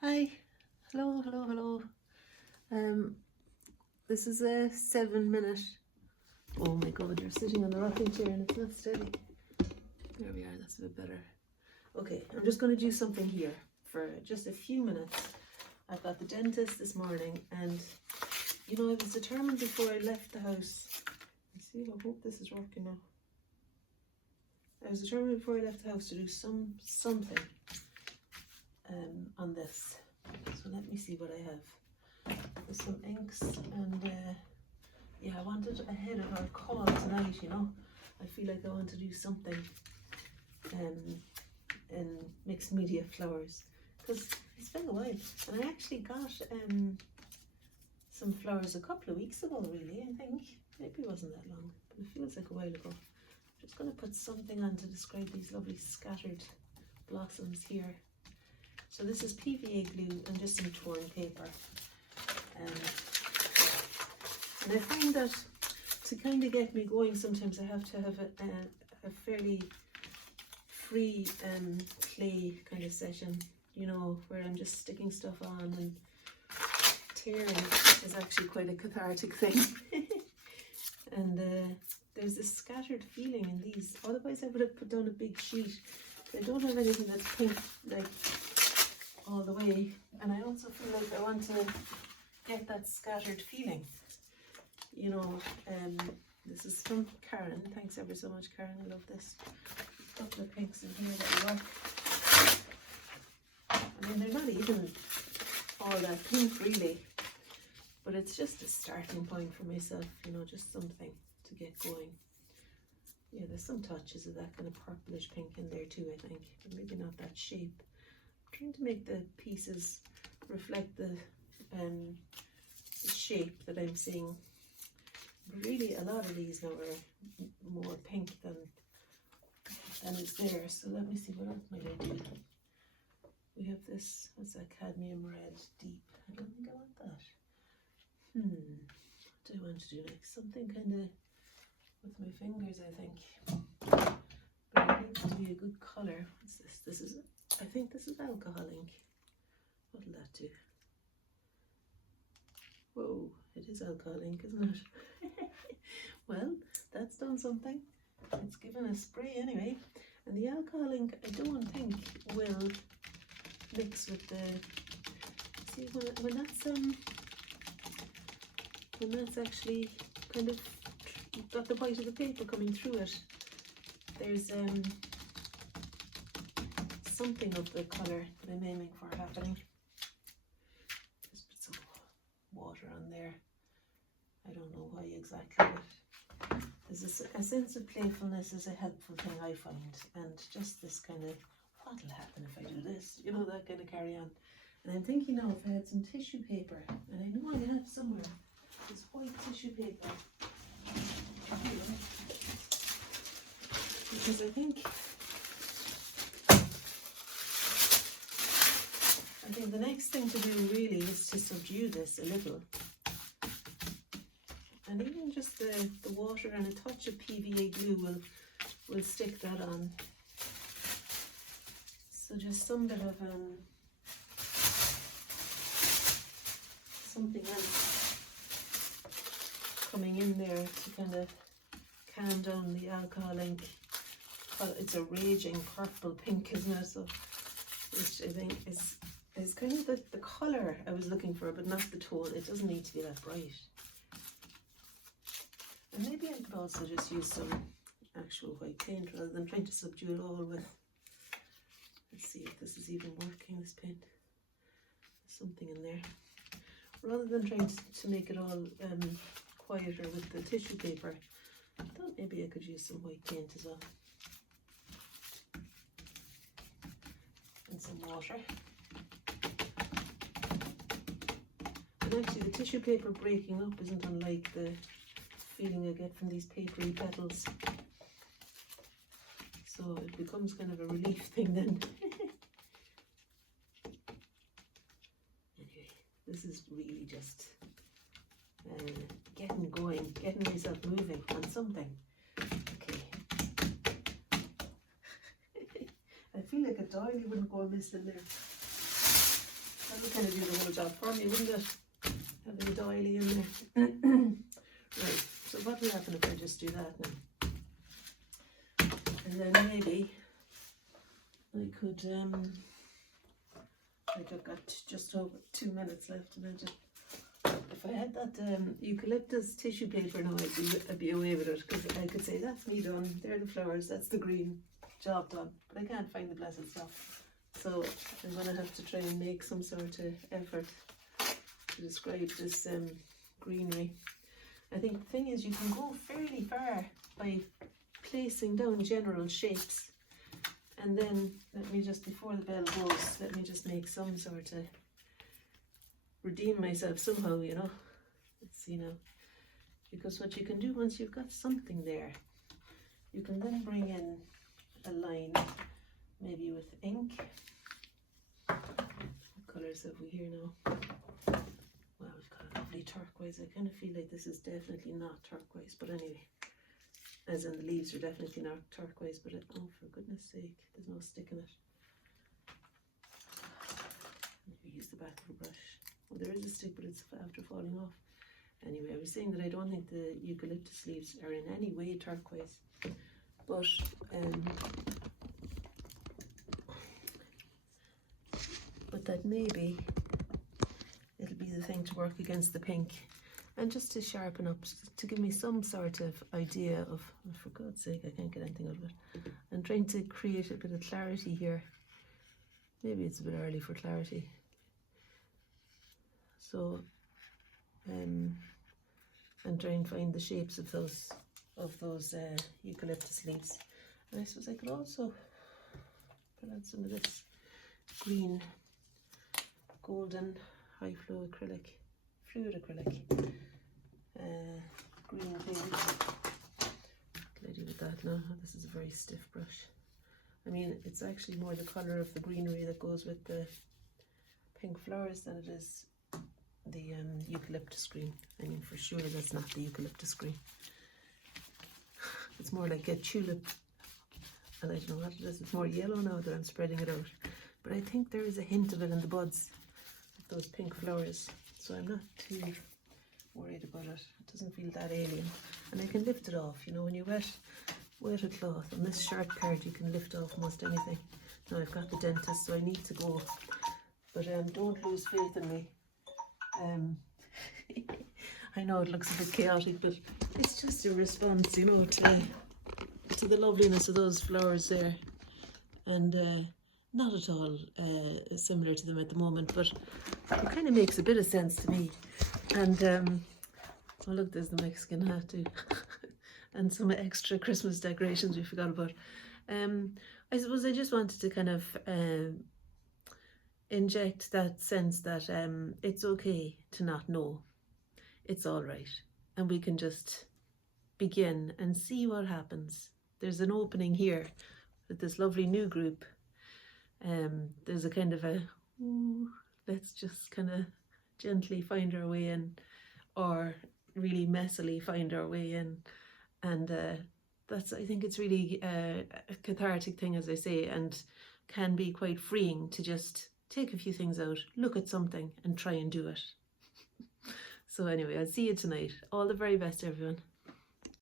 Hi, hello. Um, this is a 7 minute. Oh my god, you're sitting on the rocking chair and it's not steady. There we are, that's a bit better. Okay, I'm just going to do something here for just a few minutes. I've got the dentist this morning, and I was determined before I left the house. Let's see, I hope this is working now. I was determined before I left the house to do something on this. So let me see what I have. There's some inks, and yeah, I wanted ahead of our call tonight, I feel like I want to do something in mixed media flowers, because it's been a while, and I actually got some flowers a couple of weeks ago, really. I think maybe it wasn't that long, but it feels like a while ago. I'm just going to put something on to describe these lovely scattered blossoms here. So this is PVA glue and just some torn paper. And I find that to kind of get me going, sometimes I have to have a fairly free clay kind of session, where I'm just sticking stuff on, and tearing is actually quite a cathartic thing. And there's this scattered feeling in these. Otherwise I would have put down a big sheet. I don't have anything that's pink like all the way, and I also feel like I want to get that scattered feeling. This is from Karen. Thanks ever so much, Karen. I love this. A couple of pinks in here that work. I mean, they're not even all that pink really, but it's just a starting point for myself, just something to get going. Yeah, there's some touches of that kind of purplish pink in there too, I think, but maybe not that shape. I'm trying to make the pieces reflect the shape that I'm seeing. But really, a lot of these now are more pink than is there. So let me see, what else might I do? We have this, what's that, cadmium red deep. I don't think I want that. What do I want to do next? Something kind of with my fingers, I think. But it needs to be a good colour. What's this? I think this is alcohol ink. What'll that do? Whoa, it is alcohol ink, isn't it? Well, that's done something. It's given a spray anyway. And the alcohol ink, I don't think will mix with the... See, when that's actually kind of got the white of the paper coming through it, there's something of the colour that I'm aiming for happening. Just put some water on there. I don't know why exactly, but there's a sense of playfulness is a helpful thing, I find, and just this kind of, what'll happen if I do this, that kind of carry on. And I'm thinking now, if I had some tissue paper, and I know I have somewhere this white tissue paper, because I think the next thing to do really is to subdue this a little. And even just the water and a touch of PVA glue will stick that on. So just some bit of something else coming in there to kind of calm down the alcohol ink. It's a raging purple pink, isn't it? So, which I think is kind of the colour I was looking for, but not the tone. It doesn't need to be that bright. And maybe I could also just use some actual white paint rather than trying to subdue it all with... Let's see if this is even working, this paint. There's something in there. Rather than trying to make it all quieter with the tissue paper, I thought maybe I could use some white paint as well. And some water. And actually the tissue paper breaking up isn't unlike the feeling I get from these papery petals. So it becomes kind of a relief thing then. Anyway, this is really just getting going, getting myself moving on something. Okay. I feel like a doily wouldn't go amiss in there. That would kind of do the whole job for me, wouldn't it? Having a doily in there. Right, so what will happen if I just do that now? And then maybe I could, like I've got just over 2 minutes left, and I just, if I had that eucalyptus tissue paper now, I'd be away with it, because I could say, that's me done, there are the flowers, that's the green, job done. But I can't find the blessed stuff. So I'm going to have to try and make some sort of effort to describe this greenery. I think the thing is, you can go fairly far by placing down general shapes, and then let me just, before the bell goes, let me just make some sort of, redeem myself somehow, you know. Let's see now, because what you can do once you've got something there, you can then bring in a line, maybe with ink. What colours have we here now? Well, we've got a lovely turquoise. I kind of feel like this is definitely not turquoise, but anyway, as in the leaves are definitely not turquoise, but oh, for goodness sake, there's no stick in it. Maybe use the back of a brush. Well, there is a stick, but it's after falling off. Anyway, I was saying that I don't think the eucalyptus leaves are in any way turquoise, but that maybe it'll be the thing to work against the pink, and just to sharpen up, to give me some sort of idea of, oh, for God's sake, I can't get anything out of it. I'm trying to create a bit of clarity here. Maybe it's a bit early for clarity. So and try and find the shapes of those eucalyptus leaves. And I suppose I could also put on some of this green, golden, high flow acrylic, fluid acrylic, green paint. What can I do with that now? This is a very stiff brush. I mean, it's actually more the colour of the greenery that goes with the pink flowers than it is the eucalyptus green. I mean, for sure that's not the eucalyptus green. It's more like a tulip, and I don't know what it is. It's more yellow now that I'm spreading it out, but I think there is a hint of it in the buds of those pink flowers, so I'm not too worried about it. It doesn't feel that alien, and I can lift it off. You know, when you wet a cloth on this sharp card, you can lift off most anything. Now I've got the dentist, so I need to go, but don't lose faith in me. I know it looks a bit chaotic, but it's just a response, you know, to the loveliness of those flowers there, and not at all similar to them at the moment, but it kind of makes a bit of sense to me. And oh look, there's the Mexican hat too, and some extra Christmas decorations we forgot about. I suppose I just wanted to kind of inject that sense that it's okay to not know. It's all right, and we can just begin and see what happens. There's an opening here with this lovely new group. There's a kind of a, ooh, let's just kind of gently find our way in, or really messily find our way in, and that's, I think it's really a cathartic thing, as I say, and can be quite freeing to just take a few things out, look at something and try and do it. So anyway, I'll see you tonight. All the very best, everyone.